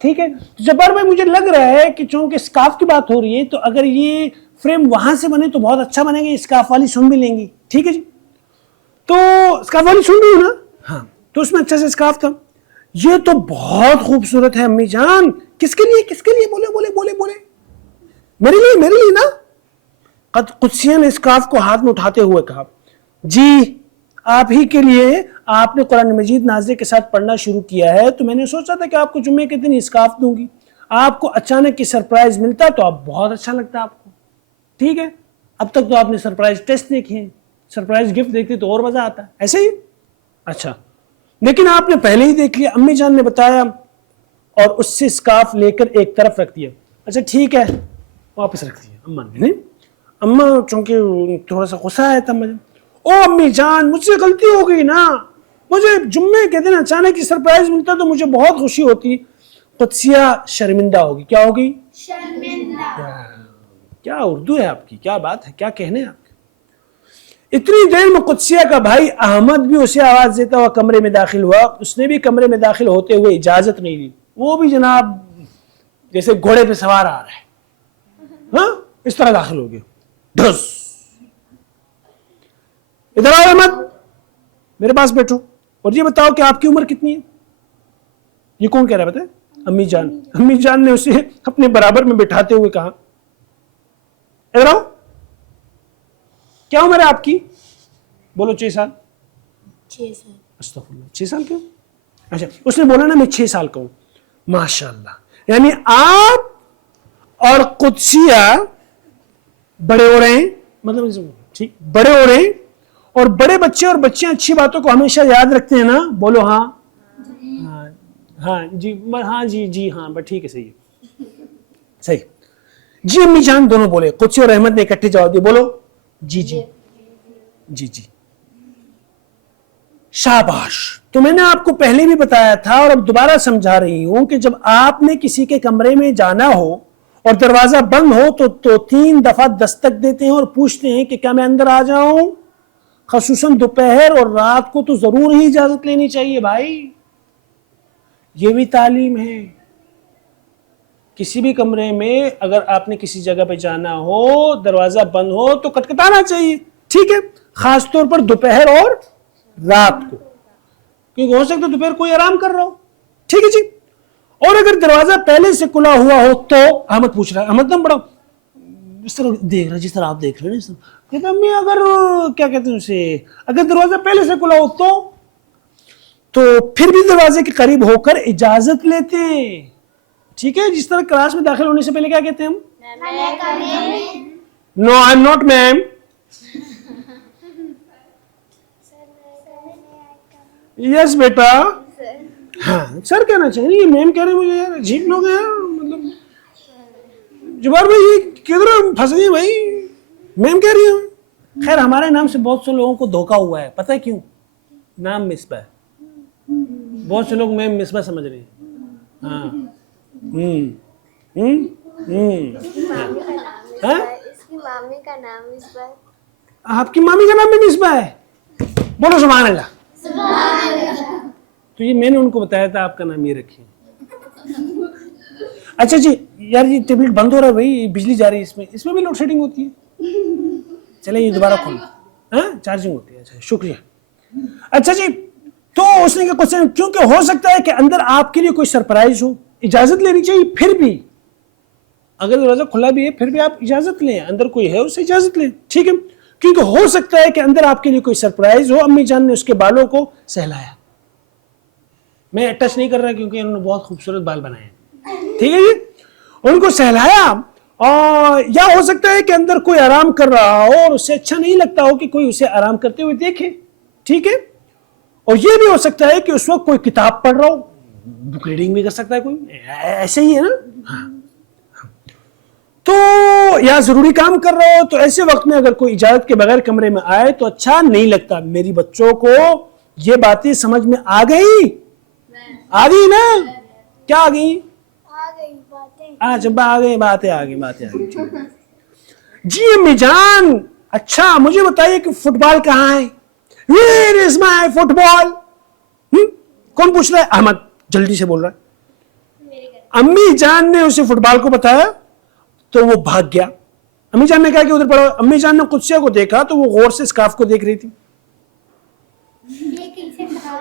ٹھیک ہے. جبار بھائی مجھے لگ رہا ہے کہ چونکہ اسکارف کی بات ہو رہی ہے تو اگر یہ فریم وہاں سے بنے تو بہت اچھا بنے گا. یہ اسکارف والی سن بھی لیں گی. ٹھیک ہے جی. تو اسکارف والی سن رہی ہو نا؟ ہاں. تو اس میں اچھا سے اسکارف تھا. یہ تو بہت خوبصورت ہے امی جان. کس کے لیے؟ کس کے لیے؟ بولے بولے بولے بولے. میرے لیے، میرے لیے نا. قدسیہ نے اسکارف کو ہاتھ میں اٹھاتے ہوئے کہا جی آپ ہی کے لیے. آپ نے قرآن مجید نازلے کے ساتھ پڑھنا شروع کیا ہے تو میں نے سوچا تھا کہ آپ کو جمعے کے دن اسکارف دوں گی. آپ کو اچانک کی سرپرائز ملتا تو آپ بہت اچھا لگتا آپ کو. ٹھیک ہے. اب تک تو آپ نے سرپرائز ٹیسٹ دیکھے ہیں، سرپرائز گفٹ دیکھتے تو اور مزہ آتا ہے. ایسے ہی. اچھا لیکن آپ نے پہلے ہی دیکھ لیا. امی جان نے بتایا اور اس سے اسکارف لے کر ایک طرف رکھ دیا. اچھا ٹھیک ہے واپس رکھ دیا اما نے. اما چونکہ تھوڑا سا غصہ آیا تھا مجھے. او امی جان مجھ سے غلطی ہو گئی نا. مجھے جمعے کے دن اچانک کی سرپرائز ملتا تو مجھے بہت خوشی ہوتی. قدسیہ شرمندہ ہوگی. کیا ہوگی؟ شرمندہ. کیا اردو ہے آپ کی، کیا بات ہے، کیا کہنے آپ کے. اتنی دیر میں قدسیہ کا بھائی احمد بھی اسے آواز دیتا ہوا کمرے میں داخل ہوا. اس نے بھی کمرے میں داخل ہوتے ہوئے اجازت نہیں لی. وہ بھی جناب جیسے گھوڑے پہ سوار آ رہا ہے، ہاں اس طرح داخل ہو گیا. ڈھس ادھر آؤ احمد میرے پاس بیٹھو اور یہ بتاؤ کہ آپ کی عمر کتنی ہے. یہ کون کہہ رہا ہے بتائیں؟ امی جان. امی جان نے اسے اپنے برابر میں بٹھاتے ہوئے کہا ادھر آؤ کیا عمر ہے آپ کی؟ بولو 6 سال. 6 سال. استغفر اللہ 6 سال کیوں؟ اچھا اس نے بولا نا میں 6 سال کا ہوں. ماشاء اللہ. یعنی آپ اور قدسیہ بڑے ہو رہے ہیں، مطلب ٹھیک بڑے ہو رہے ہیں. اور بڑے بچے اور بچیاں اچھی باتوں کو ہمیشہ یاد رکھتے ہیں نا. بولو ہاں ہاں جی ہاں جی جی ہاں بس ٹھیک ہے صحیح ہے صحیح. جی امی جان دونوں بولے. قدسی اور احمد نے اکٹھے جواب دیا. بولو جی جی جی جی. شاباش. تو میں نے آپ کو پہلے بھی بتایا تھا اور اب دوبارہ سمجھا رہی ہوں کہ جب آپ نے کسی کے کمرے میں جانا ہو اور دروازہ بند ہو تو 3 دفعہ دستک دیتے ہیں اور پوچھتے ہیں کہ کیا میں اندر آ جاؤں. خصوصاً دوپہر اور رات کو تو ضرور ہی اجازت لینی چاہیے بھائی. یہ بھی تعلیم ہے. کسی بھی کمرے میں اگر آپ نے کسی جگہ پہ جانا ہو دروازہ بند ہو تو کٹکھٹانا چاہیے. ٹھیک ہے. خاص طور پر دوپہر اور رات کو کیونکہ ہو سکتا ہے دوپہر کوئی آرام کر رہا ہو. ٹھیک ہے جی. اور اگر دروازہ پہلے سے کھلا ہوا ہو تو احمد پوچھ رہا ہے. احمد نہ بڑا اس طرح دیکھ رہا ہے جس طرح آپ دیکھ رہے ہیں. کہتے امی اگر کیا کہتے ہیں اسے اگر دروازہ پہلے سے کھلا ہو تو پھر بھی دروازے کے قریب ہو کر اجازت لیتے ہیں. ٹھیک ہے. جس طرح کلاس میں داخل ہونے سے پہلے کیا کہتے ہیں ہم؟ نو آئی ایم ناٹ میم. یس بیٹا. ہاں سر کہنا چاہیے. یہ میم کہہ رہے ہیں مجھے یار عجیب لوگ ہیں مطلب. جبار بھائی یہ کدھر پھنس گئی بھائی میم کہہ رہی ہیں. خیر ہمارے نام سے بہت سے لوگوں کو دھوکا ہوا ہے. پتہ ہے کیوں؟ نام مصباح. بہت سے لوگ میم مصباح سمجھ رہے ہیں. ہاں آپ کی مامی کا نام بھی مصباح ہے. بولو سبحان اللہ. تو یہ میں نے ان کو بتایا تھا آپ کا نام یہ رکھیں. اچھا جی یار یہ ٹیبلٹ بند ہو رہا ہے بھائی بجلی جا رہی ہے. اس میں بھی لوڈ شیڈنگ ہوتی ہے. چلیں یہ دوبارہ کھول. ہاں چارجنگ ہوتی ہے. اچھا شکریہ. اچھا جی تو اس نے کیا کیونکہ ہو سکتا ہے کہ اندر آپ کے لیے کوئی سرپرائز ہو. اجازت لینی چاہیے. پھر بھی اگر دروازہ کھلا بھی ہے پھر بھی آپ اجازت لیں. اندر کوئی ہے اسے اجازت لیں. ٹھیک ہے. کیونکہ ہو سکتا ہے کہ اندر آپ کے لیے کوئی سرپرائز ہو. امی جان نے اس کے بالوں کو سہلایا. میں ٹچ نہیں کر رہا کیونکہ انہوں نے بہت خوبصورت بال بنائے ہیں. ٹھیک ہے جی. ان کو سہلایا. اور یا ہو سکتا ہے کہ اندر کوئی آرام کر رہا ہو اور اسے اچھا نہیں لگتا ہو کہ کوئی اسے آرام کرتے ہوئے دیکھے. ٹھیک ہے. اور یہ بھی ہو سکتا ہے کہ اس وقت کوئی کتاب پڑھ رہا ہو. بک ریڈنگ بھی کر سکتا ہے کوئی. ایسے ہی ہے نا. ہاں تو یا ضروری کام کر رہا ہو تو ایسے وقت میں اگر کوئی اجازت کے بغیر کمرے میں آئے تو اچھا نہیں لگتا. میری بچوں کو یہ باتیں سمجھ میں آ گئی؟ آ گئی نا؟ کیا آ گئی؟ جب آ گئی باتیں آ گئی. جی امی جان اچھا مجھے بتائیے کہ فٹ بال کہاں ہے؟ Where is my football? کون پوچھ رہا ہے؟ احمد جلدی سے بول رہا ہے. امی جان نے اسے فٹ بال کو بتایا تو وہ بھاگ گیا. امی جان نے کہا کہ ادھر پڑھو. امی جان نے قدسیہ کو دیکھا تو وہ غور سے اسکارف کو دیکھ رہی تھی.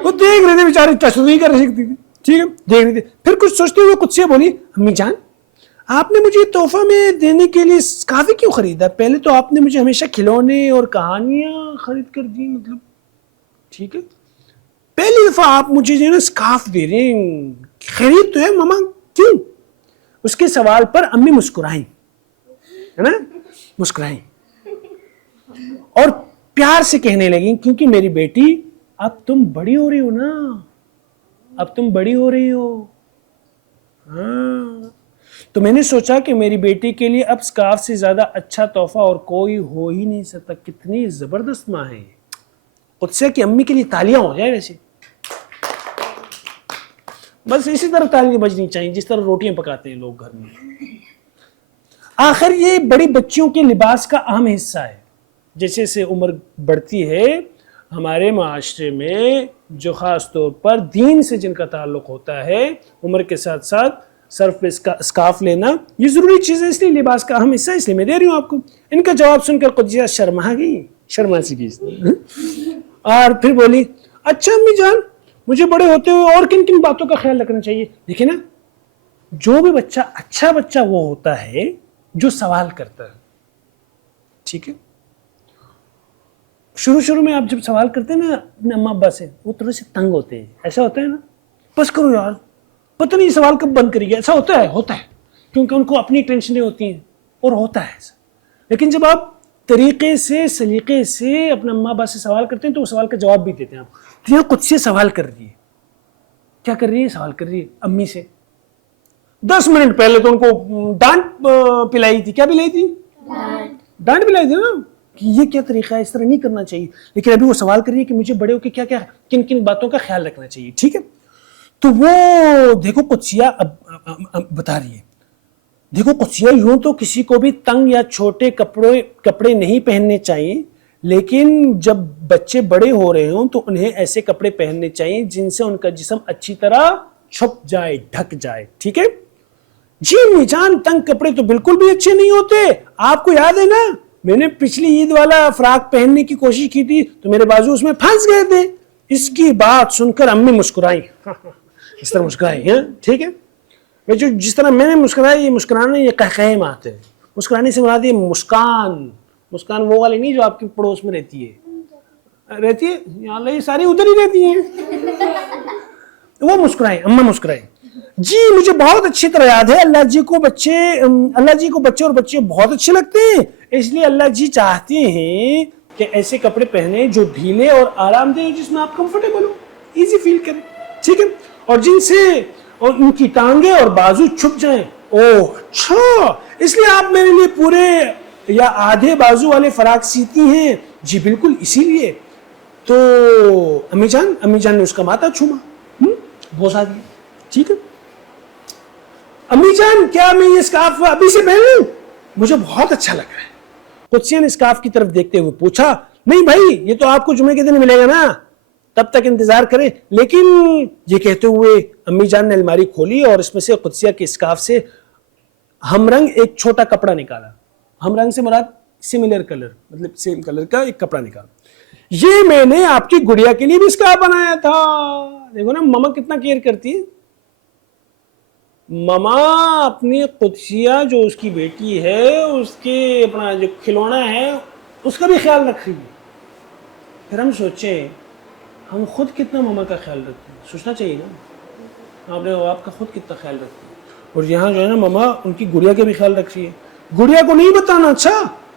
وہ دیکھ رہے تھے بیچاری, ٹچ نہیں کر سکتی تھی, ٹھیک ہے, دیکھ رہی تھی. پھر کچھ سوچتے ہوئے قدسیہ بولی, امی جان آپ نے مجھے تحفہ میں دینے کے لیے اسکارف کیوں خریدا؟ پہلے تو آپ نے مجھے ہمیشہ کھلونے اور کہانیاں خرید کر دی, مطلب ٹھیک ہے, پہلی دفعہ آپ مجھے جو ہے نا اسکارف دے رہے ہیں, خرید تو ہے ماما, کیوں؟ اس کے سوال پر امی مسکرائیں, ہے نا, مسکرائیں اور پیار سے کہنے لگیں, کیونکہ میری بیٹی اب تم بڑی ہو رہی ہو نا, اب تم بڑی ہو رہی ہو, ہاں, تو میں نے سوچا کہ میری بیٹی کے لیے اب اسکارف سے زیادہ اچھا تحفہ اور کوئی ہو ہی نہیں سکتا. کتنی زبردست ماں ہے. قدسیہ کی امی کے لیے تالیاں ہو جائے ویسے, بس اسی طرح تالیاں بجنی چاہیے جس طرح روٹیاں پکاتے ہیں لوگ گھر میں. آخر یہ بڑی بچیوں کے لباس کا اہم حصہ ہے. جیسے جیسے عمر بڑھتی ہے ہمارے معاشرے میں, جو خاص طور پر دین سے جن کا تعلق ہوتا ہے, عمر کے ساتھ ساتھ سر پہ اسکارف لینا یہ ضروری چیز ہے, اس لیے لباس کا اہم حصہ, اس لیے میں دے رہی ہوں آپ کو. ان کا جواب سن کر قدسیہ شرما گئی, شرما سی گئی اور پھر بولی, اچھا امی جان مجھے بڑے ہوتے ہوئے اور کن کن باتوں کا خیال رکھنا چاہیے؟ دیکھیں نا, جو بھی بچہ اچھا بچہ وہ ہوتا ہے جو سوال کرتا ہے, ٹھیک ہے. شروع میں آپ جب سوال کرتے ہیں نا اپنے اماں ابا سے, وہ تھوڑے سے تنگ ہوتے ہیں, ایسا ہوتا ہے نا, بس کرو یار, پتہ نہیں سوال کب بند کریے, ایسا ہوتا ہے, کیونکہ ان کو اپنی ٹینشنیں ہوتی ہیں اور ہوتا ہے ایسا. لیکن جب آپ طریقے سے سلیقے سے اپنے اماں ابا سے سوال کرتے ہیں تو وہ سوال کا جواب بھی دیتے ہیں آپ. تو یہاں قدسیہ سوال کر رہی ہے, کیا کر رہی ہے؟ سوال کر رہی ہے امی سے. 10 منٹ پہلے تو ان کو ڈانٹ پلائی تھی, کیا پلائی تھی؟ ڈانٹ پلائی تھی نا, کہ یہ کیا طریقہ ہے, اس طرح نہیں کرنا چاہیے. لیکن ابھی وہ سوال کر رہی ہے کہ مجھے بڑے ہو کے کیا کیا کن کن باتوں کا خیال رکھنا چاہیے, ٹھیک ہے. تو وہ دیکھو قدسیہ اب بتا رہی ہے, دیکھو قدسیہ یوں تو کسی کو بھی تنگ یا چھوٹے کپڑے نہیں پہننے چاہیے, لیکن جب بچے بڑے ہو رہے ہوں تو انہیں ایسے کپڑے پہننے چاہیے جن سے ان کا جسم اچھی طرح چھپ جائے, ڈھک جائے, ٹھیک ہے. جی امی جان تنگ کپڑے تو بالکل بھی اچھے نہیں ہوتے, آپ کو یاد ہے نا میں نے پچھلی عید والا فراق پہننے کی کوشش کی تھی تو میرے بازو اس میں پھنس گئے تھے. اس کی بات سن کر امی مسکرائی, اس طرح مسکرائی, ہاں ٹھیک ہے. جو جس طرح میں نے مسکرایا, یہ مسکرانا یہ قہقہے میں آتے ہیں. مسکرانے سے مراد یہ مسکان وہ والی نہیں جو آپ کے پڑوس میں رہتی ہے یہاں یہ ساری ادھر ہی رہتی ہیں, وہ مسکرائیں, اماں مسکرائیں. جی مجھے بہت اچھی طرح یاد ہے, اللہ جی کو بچے اور بچے بہت اچھے لگتے ہیں, اس لیے اللہ جی چاہتے ہیں کہ ایسے کپڑے پہنے جو ڈھیلے اور آرام دہ, جس میں آپ کمفرٹیبل ہو, ایزی فیل کریں, ٹھیک ہے, اور جن سے ان کی ٹانگیں اور بازو چھپ جائیں. اوہ اچھا, اس لیے آپ میرے لیے پورے یا آدھے بازو والے فراق سیتی ہیں؟ جی بالکل, اسی لیے. تو امی جان نے اس کا ماتھا چھوما, بوسا دیا, ٹھیک ہے. امی جان کیا میں یہ اسکارف ابھی سے پہن لوں؟ مجھے بہت اچھا لگ رہا ہے. قدسیہ نے اسکارف کی طرف دیکھتے ہوئے پوچھا, نہیں بھائی یہ تو آپ کو جمعے کے دن ملے گا نا, تب تک انتظار کریں. لیکن یہ کہتے ہوئے امی جان نے الماری کھولی اور اس میں سے قدسیہ کے اسکارف سے ہم رنگ ایک چھوٹا کپڑا نکالا. ہم رنگ سے مراد سملر کلر, مطلب سیم کلر کا ایک کپڑا نکالا. یہ میں نے آپ کی گڑیا کے لیے بھی اسکارف بنایا تھا. دیکھو نا ماما کتنا کیئر کرتی ہے. ماما اپنی قدسیہ جو اس کی بیٹی ہے, اس کے اپنا جو کھلونا ہے اس کا بھی خیال رکھ رہی ہے. پھر ہم سوچیں ہم خود کتنا ماما کا خیال رکھتے ہیں, سوچنا چاہیے نا آپ کا خود کتنا خیال رکھتے ہیں. اور یہاں جو ہے نا ماما ان کی گڑیا کا بھی خیال رکھ رہی ہے. گڑیا کو نہیں بتانا, اچھا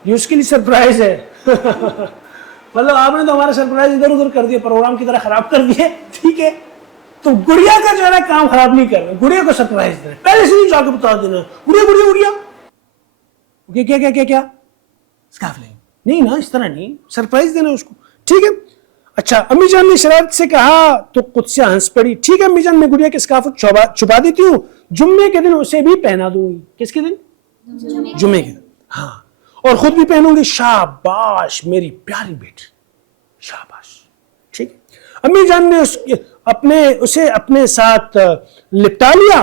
یہ اس کے لیے سرپرائز ہے. مطلب آپ نے تو ہمارا سرپرائز ادھر ادھر کر دیا, پروگرام کی طرح خراب کر دیا, ٹھیک ہے. تو گڑیا کا جو ہے نا کام خراب نہیں کرنا, گڑیا کو سرپرائز دینا, پہلے سے نہیں جا کے بتا دینا گڑیا کیا اسکارف لیں, نہیں نا اس طرح نہیں, سرپرائز دینا اس کو, ٹھیک ہے. اچھا امی جان نے شرارت سے کہا تو قدسیہ ہنس پڑی. ٹھیک ہے امی جان, میں گڑیا کے اسکارف چھپا دیتی ہوں, جمعے کے دن اسے بھی پہنا دوں گی. کس کے دن؟ جمعے کے دن, ہاں, اور خود بھی پہنوں گی. شاباش میری پیاری بیٹی, شاباش, ٹھیک ہے. امی جان نے اسے اپنے ساتھ لپٹا لیا.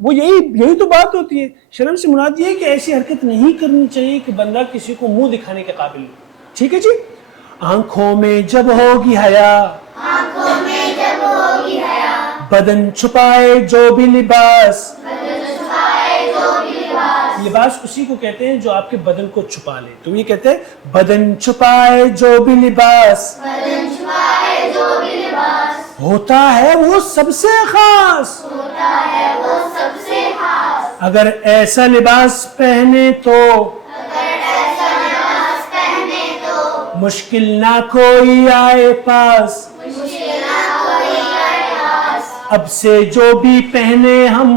وہ یہی تو بات ہوتی ہے. شرم سے مراد یہ ہے کہ ایسی حرکت نہیں کرنی چاہیے کہ بندہ کسی کو منہ دکھانے کے قابل ہو. ٹھیک ہے جی. آنکھوں میں جب ہوگی حیا, بدن چھپائے جو بھی لباس, لباس اسی کو کہتے ہیں جو آپ کے بدن کو چھپا لے. تو یہ کہتے ہیں بدن چھپائے جو بھی لباس, ہوتا ہے وہ سب سے خاص, اگر ایسا لباس پہنے تو مشکل نہ کوئی آئے پاس, اب سے جو بھی پہنے ہم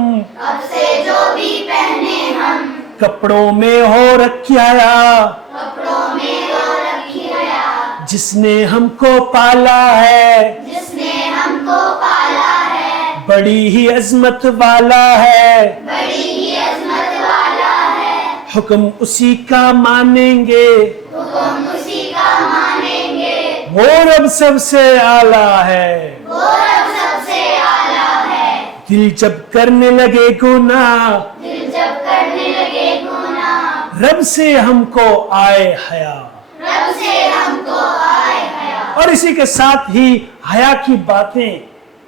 کپڑوں میں ہو رکھی حیا, جس نے ہم کو پالا ہے بڑی ہی عظمت والا ہے, حکم اسی کا مانیں گے وہ رب سب سے اعلیٰ ہے. دل جب کرنے لگے گناہ رب سے ہم کو آئے حیا. اور اسی کے ساتھ ہی حیا کی باتیں,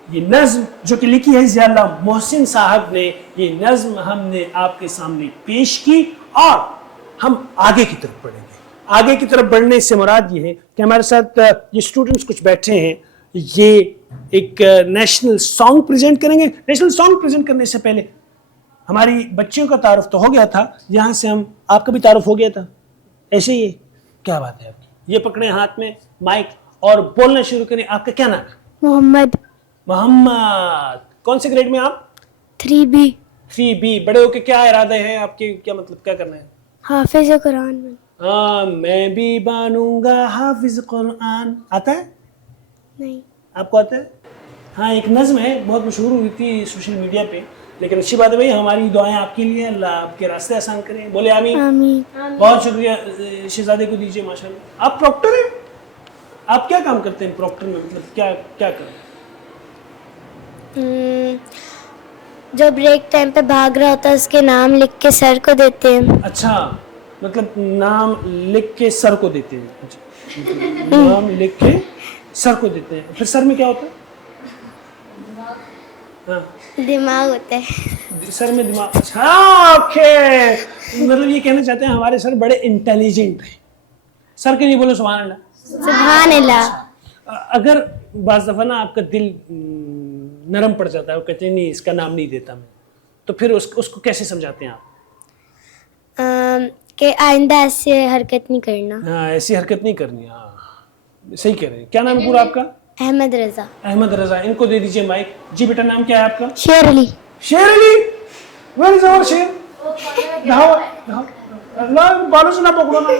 یہ نظم جو کہ لکھی ہے ضیاء اللہ محسن صاحب نے, یہ نظم ہم نے آپ کے سامنے پیش کی اور ہم آگے کی طرف بڑھیں گے. آگے کی طرف بڑھنے سے مراد یہ ہے کہ ہمارے ساتھ یہ اسٹوڈنٹس کچھ بیٹھے ہیں, یہ ایک نیشنل سانگ پریزنٹ کریں گے. نیشنل سانگ پریزنٹ کرنے سے پہلے ہماری بچیوں کا تعارف تو ہو گیا تھا, یہاں سے ہم آپ کا بھی تعارف ہو گیا تھا. ایسے ہی کیا بات ہے آپ کی, یہ پکڑیں ہاتھ میں مائک اور بولنا شروع کریں. آپ کا کیا نام ہے؟ محمد. محمد. کون سے گریڈ میں آپ؟ 3B. 3B. بڑے ہو کے کیا ارادے ہیں آپ کے, کیا مطلب کیا کرنا ہے؟ حافظ قرآن میں. ہاں میں بھی بنوں گا حافظ قرآن. آتا ہے؟ نہیں. آپ کو آتا ہے؟ ہاں ایک نظم ہے بہت مشہور ہوئی تھی سوشل میڈیا پہ, لیکن اچھی بات ہے بھائی, ہماری دعائیں آپ کے لیے, اللہ آپ کے راستے آسان کریں. بولے آمین. آمین. بہت شکریہ. شہزادے کو دیجیے. ماشاءاللہ. آپ پروکٹر ہیں؟ آپ کیا کام کرتے ہیں پروکٹر میں, مطلب کیا کریں؟ جو بریک ٹائم پہ بھاگ رہا ہوتا ہے اس کے نام لکھ کے سر کو دیتے ہیں. اچھا, مطلب نام لکھ کے سر کو دیتے ہیں. نام لکھ کے سر کو دیتے ہیں. پھر سر میں کیا ہوتا ہے؟ ہاں دماغ ہوتا ہے. سر میں دماغ. اچھا اوکے, مطلب یہ کہنا چاہتے ہیں ہمارے سر بڑے انٹیلیجنٹ ہیں. سر کے لیے بولو سبحان اللہ. سبحان اللہ. اگر بعض دفعہ نا آپ کا دل نرم پڑ جاتا ہے, وہ کہتے ہیں نہیں اس کا نام نہیں دیتا میں, تو پھر اس کو کیسے سمجھاتے ہیں آپ؟ کہ آئندہ ایسے حرکت نہیں کرنا. ہاں ایسی حرکت نہیں کرنی. ہاں صحیح کہہ رہے ہیں. کیا نام ہے پورا آپ کا؟ احمد رضا. احمد رضا. ان کو دے دیجیے مائک. جی بیٹا نام کیا ہے آپ کا؟ شیر علی. شیر علی. ویئر از اور شیر؟ دکھاؤ دکھاؤ. اللہ بالوں سے نہ پکڑو نا.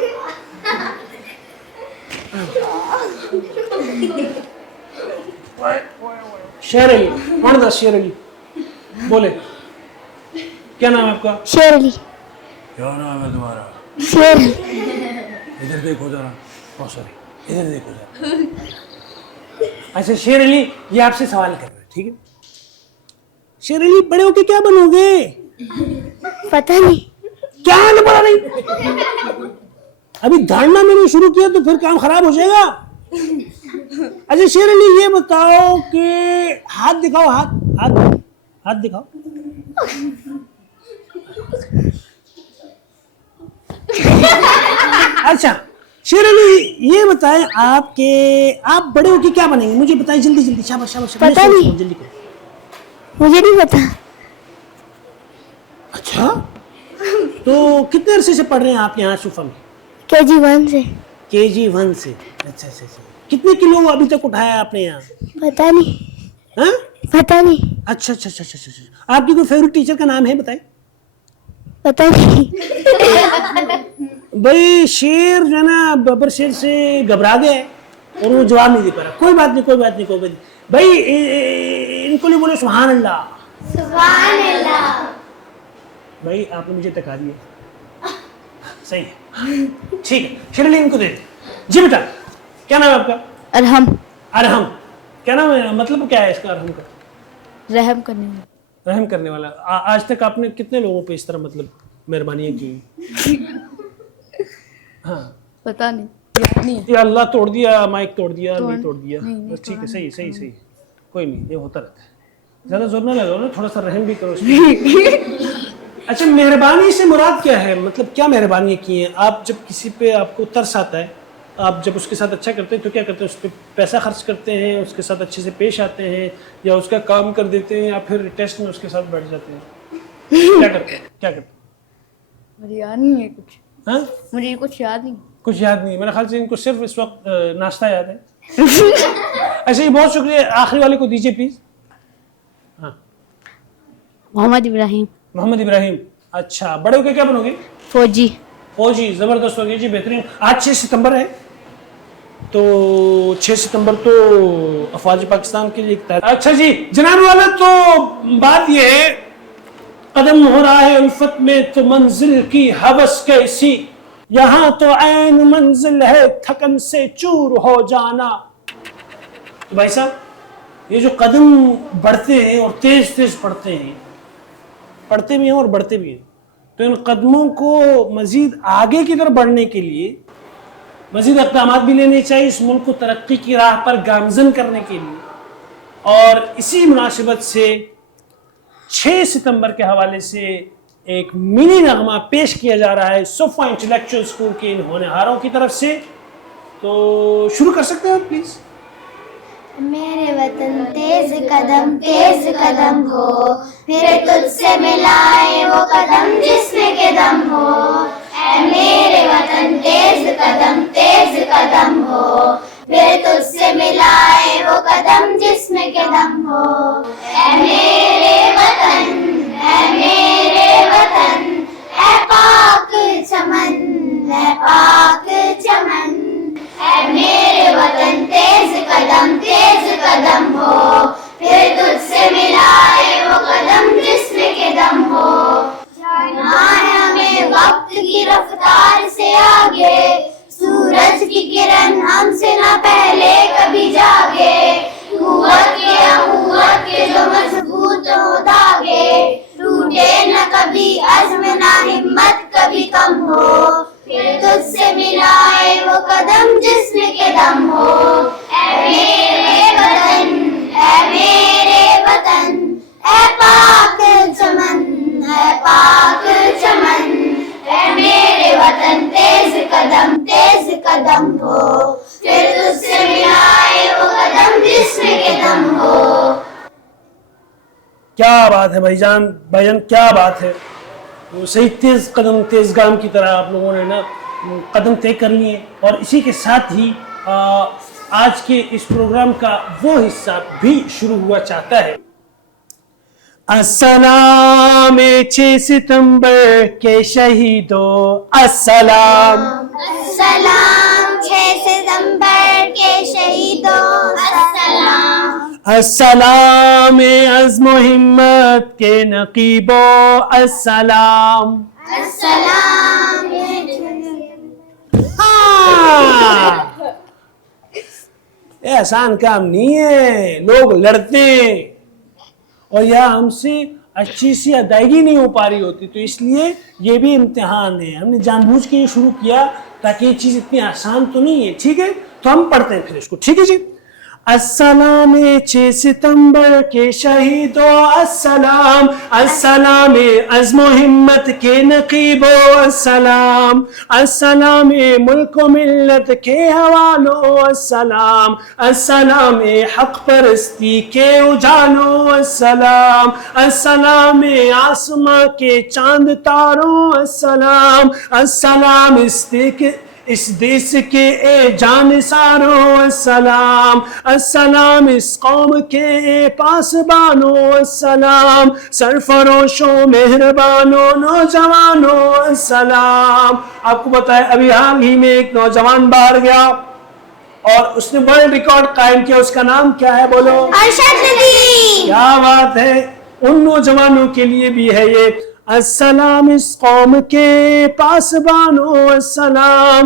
شیر علی. کون تھا شیر علی؟ بولے کیا نام ہے آپ کا؟ شیر علی. کیا نام ہے تمہارا؟ شیر علی. ادھر دیکھو ذرا. او سوری, ادھر دیکھو ذرا. اچھا شیر علی, یہ آپ سے سوال کر رہے ہیں, ٹھیک ہے. شیر علی بڑے ہو کے کیا بنو گے؟ پتہ نہیں. کیا پتا نہیں؟ ابھی دھاڑنا میں نے شروع کیا تو پھر کام خراب ہو جائے گا. اچھا شیر علی یہ بتاؤ کہ ہاتھ دکھاؤ. ہاتھ دکھاؤ. اچھا شیر علی یہ بتائیں آپ بڑے ہو کے کیا بنیں گے؟ مجھے بتائیں جلدی جلدی. شاباش شاباش. پتہ نہیں. جلدی کرو. مجھے نہیں پتا. اچھا تو کتنے عرصے سے پڑھ رہے ہیں آپ یہاں صوفہ میں؟ KG1 سے. KG1 سے. اچھا اچھا اچھا. کتنے کلو ابھی تک اٹھایا آپ نے یہاں؟ پتہ نہیں. ہاں پتہ نہیں. اچھا اچھا اچھا اچھا. آپ کی کوئی فیوریٹ ٹیچر کا نام ہے بتائیں؟ پتہ نہیں. بھائی شیر جو ہے نا ببر شیر سے گھبرا گیا ہے اور وہ جواب نہیں دے پا رہا. کوئی بات نہیں. بھائی ان کو لیے بولے سبحان اللہ. سبحان اللہ. بھائی آپ نے مجھے ٹکا دیا. صحیح ہے, ٹھیک ہے. شیر علی ان کو دے دیں. جی بیٹا کیا نام ہے آپ کا؟ ارحم. ارحم. کیا نام ہے, مطلب کیا ہے اس کا ارحم کا؟ رحم کرنے میں. رحم کرنے والا. آج تک آپ نے کتنے لوگوں پہ اس طرح مطلب مہربانیاں کی؟ ہاں پتا نہیں. یا اللہ توڑ دیا, مائک توڑ دیا, نہیں توڑ دیا, بس ٹھیک ہے, صحیح, کوئی نہیں, یہ ہوتا رہتا ہے. زیادہ زور نہ لگاؤ نا, تھوڑا سا رحم بھی کرو اس پہ. اچھا, مہربانی سے مراد کیا ہے؟ مطلب کیا مہربانی کی ہیں آپ؟ جب کسی پہ آپ کو ترس آتا ہے, آپ جب اس کے ساتھ اچھا کرتے ہیں تو کیا کرتے ہیں؟ اس پہ پیسہ خرچ کرتے ہیں, اس کے ساتھ اچھے سے پیش آتے ہیں, یا اس کا کام کر دیتے ہیں, یا پھر ٹیسٹ میں اس کے ساتھ بیٹھ جاتے ہیں؟ کیا کرتے ہیں؟ مجھے یاد نہیں ہے کچھ. ہاں, مجھے کچھ یاد نہیں. کچھ یاد نہیں. میرے خیال سے ان کو صرف اس وقت ناشتہ یاد ہے. ایسے ہی بہت شکریہ. آخری والے کو دیجیے پلیز. ہاں, محمد ابراہیم. محمد ابراہیم. اچھا, بڑے ہو کے کیا بنو گے؟ فوجی. فوجی, زبردست ہوگی جی, بہترین. آج 6 ستمبر ہے, تو 6 ستمبر تو افواج پاکستان کے لیے ایک تاریخ. اچھا جی جناب والا, تو بات یہ ہے, قدم ہو رہا ہے الفت میں تو منزل کی ہوس کیسی, یہاں تو عین منزل ہے تھکن سے چور ہو جانا. تو بھائی صاحب, یہ جو قدم بڑھتے ہیں اور تیز تیز پڑھتے ہیں, پڑھتے بھی ہیں اور بڑھتے بھی ہیں, تو ان قدموں کو مزید آگے کی طرف بڑھنے کے لیے مزید اقدامات بھی لینے چاہیے, اس ملک کو ترقی کی راہ پر گامزن کرنے کے لیے. اور اسی مناسبت سے 6 ستمبر کے حوالے سے ایک منی نغمہ پیش کیا جا رہا ہے صفا انٹلیکچوئل اسکول کے ان ہونہاروں کی طرف سے. تو شروع کر سکتے ہیں آپ پلیز. میرے وطن تیز قدم ہو, پھر تجھ سے ملائے وہ قدم جس میں کے دم ہو. اے میرے وطن تیز قدم ہو, پھر تجھ سے ملائے وہ قدم جس میں کے دم ہو. اے میرے وطن, اے پاک چمن, اے میرے وطن تیز قدم ہو, پھر تجھ سے ملائے وہ قدم جس میں کے دم ہو. جانا ہے ہمیں وقت کی رفتار سے آگے, سورج کی کرن ہم سے نہ پہلے کبھی جاگے. قوت کے جو مضبوط ہو داغے, ٹوٹے نہ کبھی عزم نہ ہمت کبھی کم ہو. پھر تجھ سے ملائے وہ قدم جس میں کے دم ہو. اے میرے وطن, اے پاک چمن, اے میرے وطن تیز قدم ہو, پھر تجھ سے ملائے وہ قدم جس میں کے دم ہو. کیا بات ہے بھائی جان, کیا بات ہے. صحیح تیز قدم تیز گام کی طرح آپ لوگوں نے نا قدم طے کر لیے. اور اسی کے ساتھ ہی آج کے اس پروگرام کا وہ حصہ بھی شروع ہوا چاہتا ہے. السلام 6 ستمبر کے شہیدوں, السلام. 6 ستمبر کے شہیدوں, السلام عزم و ہمت کے نقیبوں, السلام. یہ آسان کام نہیں ہے, لوگ لڑتے ہیں اور یا ہم سے اچھی سی ادائیگی نہیں ہو پا رہی ہوتی, تو اس لیے یہ بھی امتحان ہے. ہم نے جان بوجھ کے یہ شروع کیا تاکہ یہ چیز اتنی آسان تو نہیں ہے. ٹھیک ہے, تو ہم پڑھتے ہیں پھر اس کو. ٹھیک ہے جی. السلام 6 ستمبر کے شہیدوں, السلام. السلام عزم و ہمت کے نقیبوں, السلام. السلام ملک و ملت کے حوالوں, السلام. السلام حق پرستی کے اجالوں, السلام. السلام آسماں کے چاند تاروں, السلام. السلام اس دیس کے اے جانساروں, السلام. السلام اس قوم کے اے پاسبانوں, السلام. سرفروشوں مہربانوں نوجوانوں, السلام. آپ کو پتا ہے ابھی حال ہی میں ایک نوجوان باہر گیا اور اس نے ورلڈ ریکارڈ قائم کیا. اس کا نام کیا ہے بولو؟ ارشد ندی. کیا بات ہے, ان نوجوانوں کے لیے بھی ہے یہ. السلام اس قوم کے پاسبانوں, السلام.